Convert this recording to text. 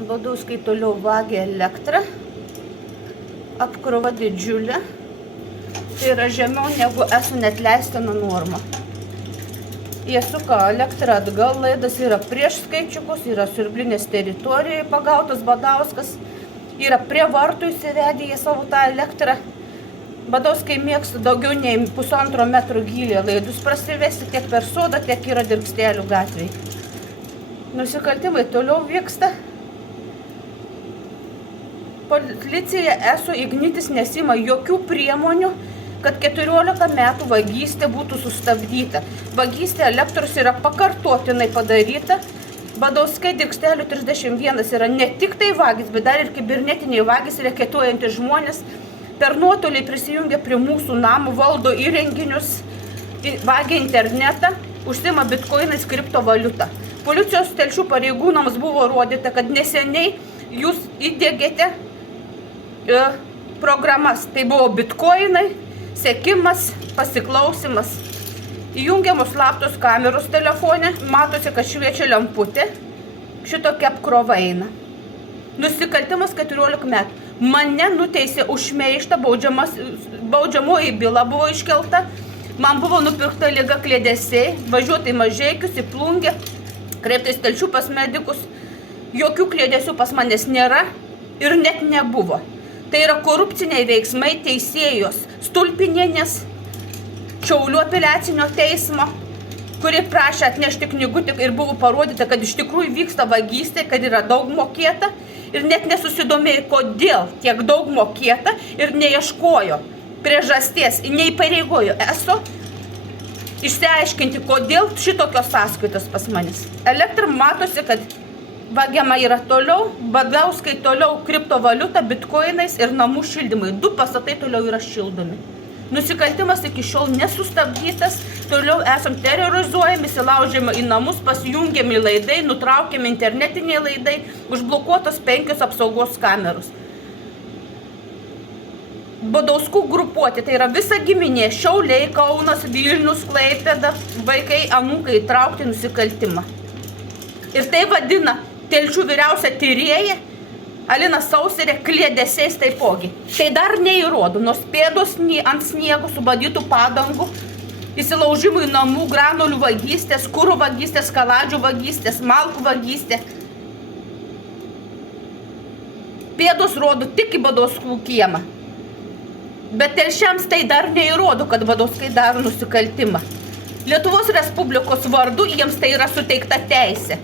Badauskai toliau vagia elektrą. Apkrova didžiulė. Tai yra žemiau negu esu net leistina norma. Jie suka elektrą atgal, laidas yra prieš skaičiukus, yra siurblinės teritorijoje pagautas Badauskas, yra prie vartų įsivedė į savo tą elektrą. Badauskai mėgsta daugiau nei 1,5 metro gylį laidus prasivesti tiek per sodą, tiek yra Dirgstelių gatvėje. Nusikaltimai toliau vyksta. Policija ESO Ignitis nesima jokių priemonių, kad 14 metų vagystė būtų sustabdyta. Vagystė elektros yra pakartotinai padaryta. Badauskai Dirgstelių 31 yra ne tik tai vagys, bet dar ir kibernetiniai vagys, reketuojantys žmonės. Per nuotolį prisijungia prie mūsų namų, valdo įrenginius, vagia internetą, užsima bitkoinais kriptovaliutą. Policijos telšių pareigūnams buvo rodyta, kad neseniai jūs įdėgėte programas. Tai buvo bitkoinai, sekimas, pasiklausimas. Įjungiamos slaptos kameros telefone, matosi, kad šviečia lemputė. Šitokia apkrova eina. Nusikaltimas 14 metų. Mane nuteisė už šmeižtą, baudžiamoji byla buvo iškelta. Man buvo nupirkta liga kliedesiai, važiuota į Mažeikius, į Plungę, kreiptais Telšių pas medikus. Jokių kliedesių pas manęs nėra ir net nebuvo. Tai yra korupciniai veiksmai teisėjos Stulpinienės, Šiaulių apeliacinio teismo, kuri prašė atnešti knygutį ir buvo parodyta, kad iš tikrųjų vyksta vagystė, kad yra daug mokėta ir net nesusidomėjo, kodėl tiek daug mokėta ir neieškojo priežasties, neįpareigojo ESO išsiaiškinti, kodėl šitokios sąskaitos pas manis. Elektra matosi, kad vagiama yra toliau, Badauskai toliau kriptovaliuta, bitkoinais ir namų šildymai. 2 pastatai toliau yra šildomi. Nusikaltimas iki šiol nesustabdytas, toliau esam terrorizuojami, įsilaužiami į namus, pasijungiami laidai, nutraukiami internetiniai laidai, užblokuotos 5 apsaugos kameros. Badauskų grupuotė, tai yra visa giminė, Šiauliai, Kaunas, Vilnius, Klaipėda, vaikai, anūkai įtraukti nusikaltimą. Ir tai vadina Telšių vyriausia tyrėja Alina Sauserė kliedesiais taipogi. Tai dar neįrodo, nors pėdos ant sniego subadytų padangų, įsilaužimų į namų, granulių vagystės, kuro vagystės, kaladžių vagystės, malkų vagystė. Pėdos rodo tik į Badauskų kiemą. Bet telšiams tai dar neįrodo, kad Badauskai daro nusikaltimą. Lietuvos Respublikos vardu jiems tai yra suteikta teisė.